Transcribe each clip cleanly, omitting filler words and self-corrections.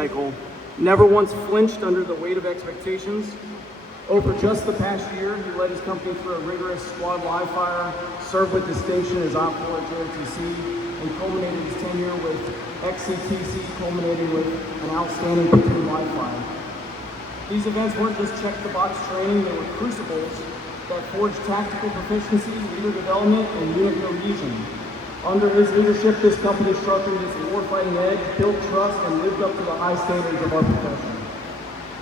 cycle, never once flinched under the weight of expectations. Over just the past year, he led his company through a rigorous squad live fire, served with distinction as Op 4 at JRTC, and culminated his tenure with XCTC, culminating with an outstanding platoon live fire. These events weren't just check-the-box training, they were crucibles that forged tactical proficiency, leader development, and unit cohesion. Under his leadership, this company structured its warfighting edge, built trust, and lived up to the high standards of our profession.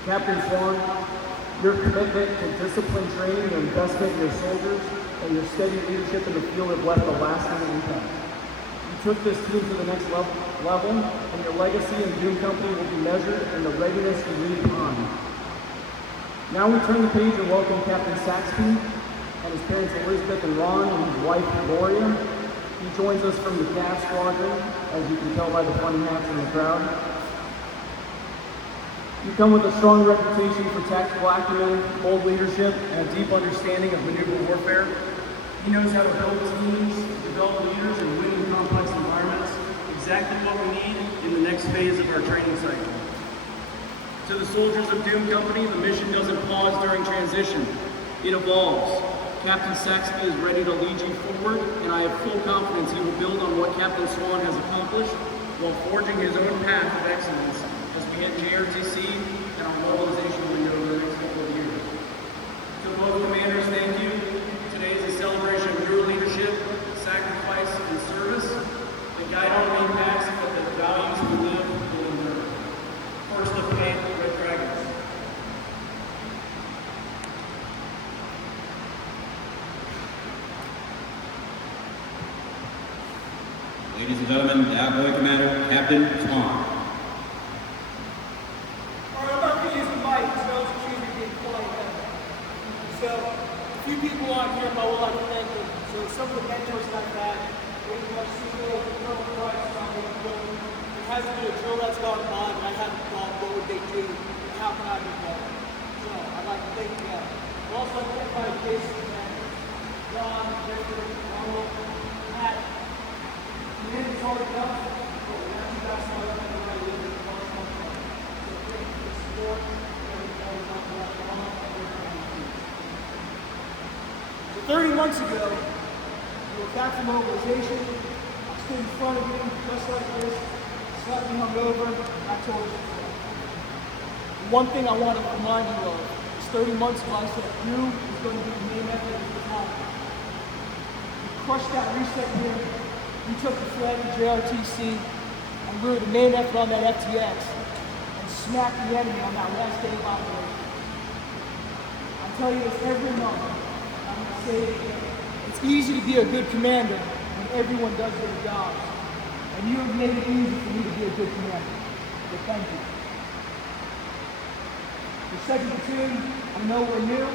Captain Swan, your commitment to disciplined training, your investment in your soldiers, and your steady leadership in the field have left a lasting impact. You took this team to the next level, and your legacy in Doom Company will be measured in the readiness you lead upon. Now we turn the page and welcome Captain Saxby and his parents Elizabeth and Ron and his wife Gloria. He joins us from the CAF squadron, as you can tell by the funny hats in the crowd. You come with a strong reputation for tactical acumen, bold leadership, and a deep understanding of maneuver warfare. He knows how to build teams, develop leaders, and win in complex environments, exactly what we need in the next phase of our training cycle. To the soldiers of Doom Company, the mission doesn't pause during transition, it evolves. Captain Saxby is ready to lead you forward, and I have full confidence he will build on what Captain Swan has accomplished while forging his own path of excellence as we hit JRTC and our mobilization window over the next couple of years. To both commanders, thank you. Today is a celebration of your leadership, sacrifice, and service. The guide only impacts, but the values we live will endure. First of May, Red Dragons. Ladies and gentlemen, the outgoing commander, Captain Swan. All right, I'm not going to use the mic because I was accused of being quiet. So, a few people on here, but I would like to thank them. So, some of the mentors like that, pretty much Colonel Price, it hasn't been a drill that's gone by, but I haven't thought, what would they do? And how can I be better? So, I'd like to thank them. I'd also like to thank my basic commanders, John, Victor, Ronald, Matt. It's already done. That's my right to live in the so thank you for the support. So 30 months ago, we were back from mobilization. I stood in front of you just like this, slightly hungover, and I told you. One thing I want to remind you of is 30 months ago I said you is going to be the main method of the time. You crushed that reset here. We took the flag to JRTC and we were the main effort on that FTX and smacked the enemy on that last day of operation. I tell you this every month, I'm going to say it again. It's easy to be a good commander when everyone does their jobs. And you have made it easy for me to be a good commander. So thank you. The second platoon, I know we're new,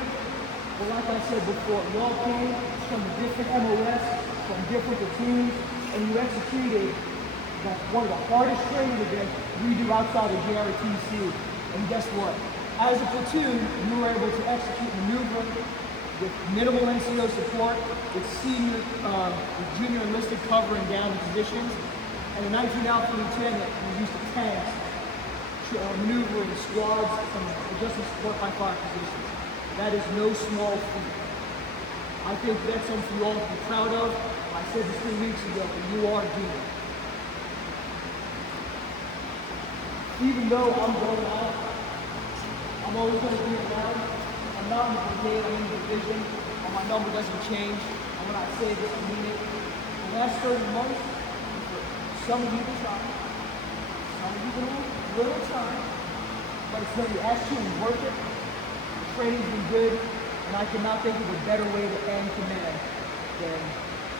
but like I said before, we all came from different MOS, from different platoons, and you executed one of the hardest training events we do outside of JRTC. And guess what? As a platoon, you were able to execute maneuver with minimal NCO support, with junior enlisted covering down positions, and a 19 Alpha Lieutenant who used to tanks, maneuvering squads from adjustment support by fire positions. That is no small feat. I think that's something you all to be proud of. I said this 3 weeks ago, but you are doing it. Even though I'm going out, I'm always going to be around. I'm not in the brigade, I'm in the division, and my number doesn't change. And when I say this, I mean it. The last 30 months, some of you can try, some of you can a little time, but it's going to be actually worth it. The training's been good, and I cannot think of a better way to end command than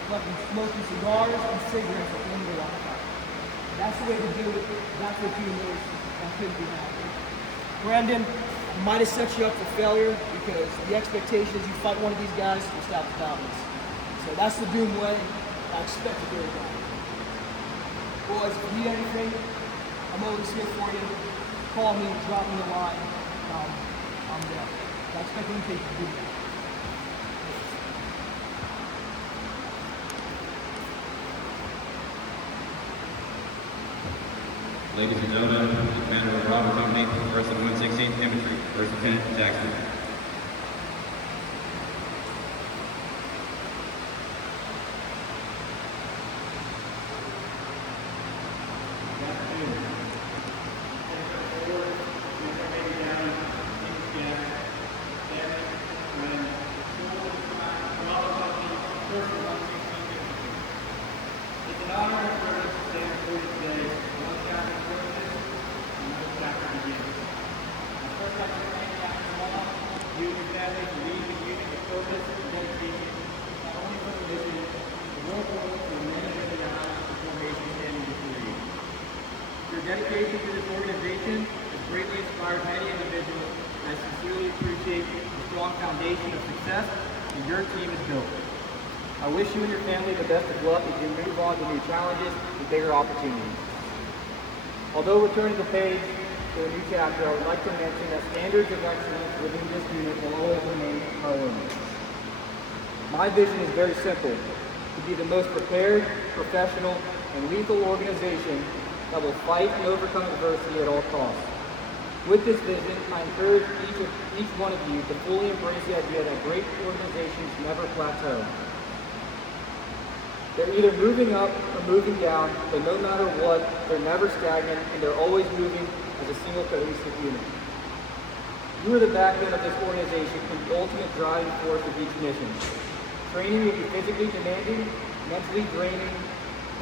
fucking smoking cigars and cigarettes at the end of the lifetime. That's the way to do it. That's what you is. I couldn't be happier. Brandon, I might have set you up for failure because the expectation is you fight one of these guys to establish dominance. So that's the Doom way. I expect to do it. Boys, if you need anything, I'm always here for you. Call me, drop me a line. I'm there. I expect you to take the video. Ladies and gentlemen, the commander family to lead the union with purpose and dedication, not only for the mission, but more importantly for the men and women that house the formation standing before you. Your dedication to this organization has greatly inspired many individuals, and I sincerely appreciate the strong foundation of success that your team has built. I wish you and your family the best of luck as you move on to new challenges and bigger opportunities. Although we're turning the page to a new chapter, I would like to mention that standards of excellence within this unit will always remain priority. My vision is very simple: to be the most prepared, professional, and lethal organization that will fight and overcome adversity at all costs. With this vision, I encourage each one of you to fully embrace the idea that great organizations never plateau. They're either moving up or moving down, but no matter what, they're never stagnant and they're always moving as a single cohesive unit. You are the backbone of this organization and the ultimate driving force of each mission. Training will be physically demanding, mentally draining,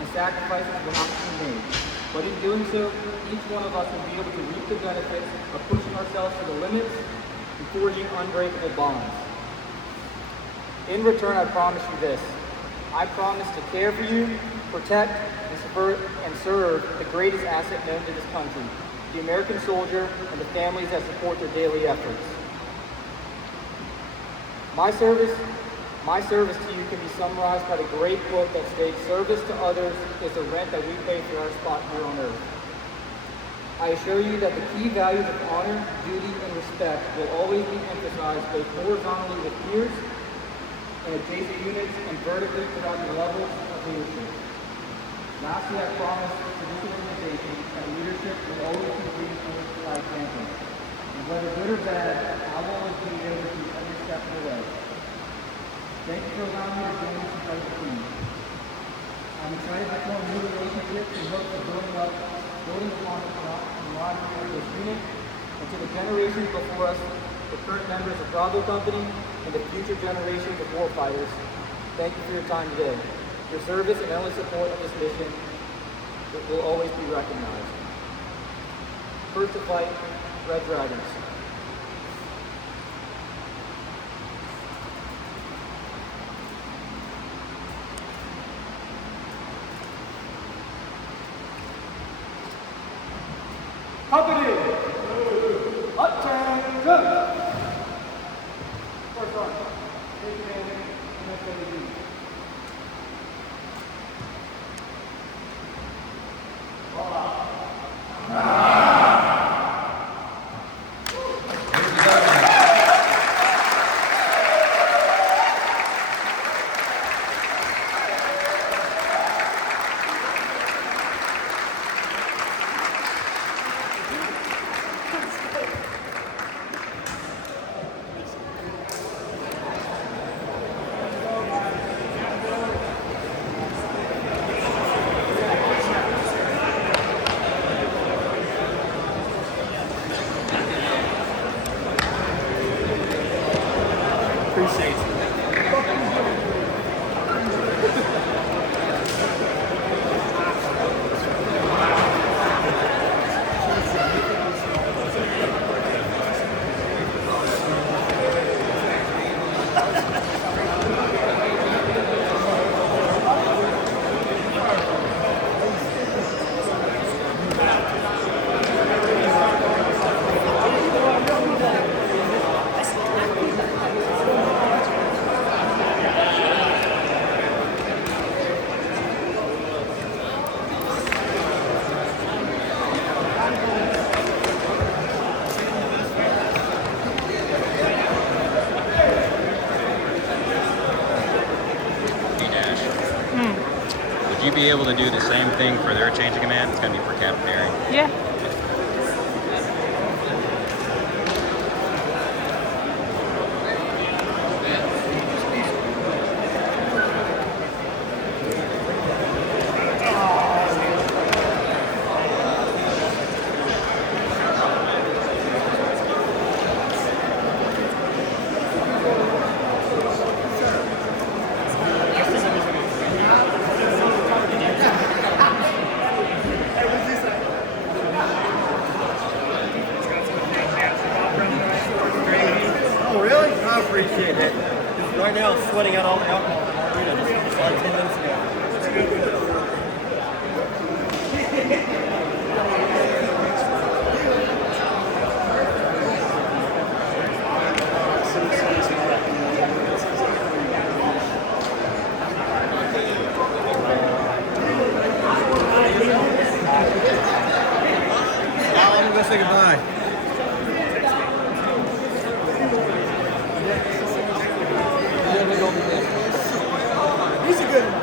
and sacrifices will have to be made. But in doing so, each one of us will be able to reap the benefits of pushing ourselves to the limits and forging unbreakable bonds. In return, I promise you this. I promise to care for you, protect, and serve the greatest asset known to this country, the American soldier and the families that support their daily efforts. My service to you can be summarized by the great quote that states, "Service to others is the rent that we pay for our spot here on earth." I assure you that the key values of honor, duty, and respect will always be emphasized both horizontally with peers and adjacent units and vertically throughout the levels of leadership. Lastly, I promise to this organization that leadership will always be reinforced by example. And whether good or bad, I will always be there with you every step of the way. Thank you for allowing me to join this incredible team. I'm excited to form new relationships and hope for building upon the camaraderie of this unit and to the generations before us, the current members of Bravo Company, and the future generations of warfighters. Thank you for your time today. Your service and endless support of this mission will always be recognized. First to fight, Red Dragons. Company! Attention! First on, take command, MSWD. All out. Appreciate it. Would you be able to do the same thing for their change of command? It's going to be for Captain Perry. Yeah. really? I appreciate it. Right now, I'm sweating out all the alcohol. Just like 10 minutes ago. I'm gonna say goodbye. He's a good one.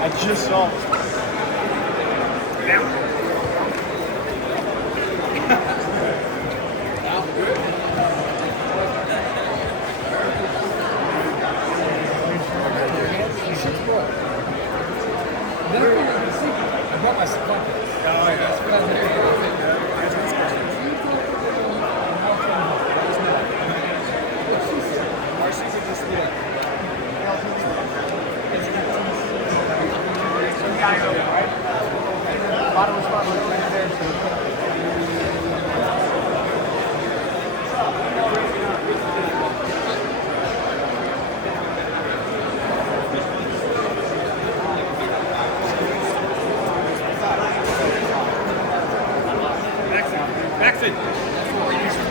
I just saw. I brought my supplies. Guys,